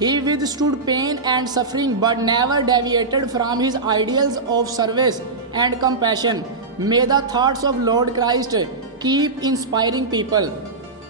He withstood pain and suffering but never deviated from his ideals of service and compassion. May the thoughts of Lord Christ keep inspiring people.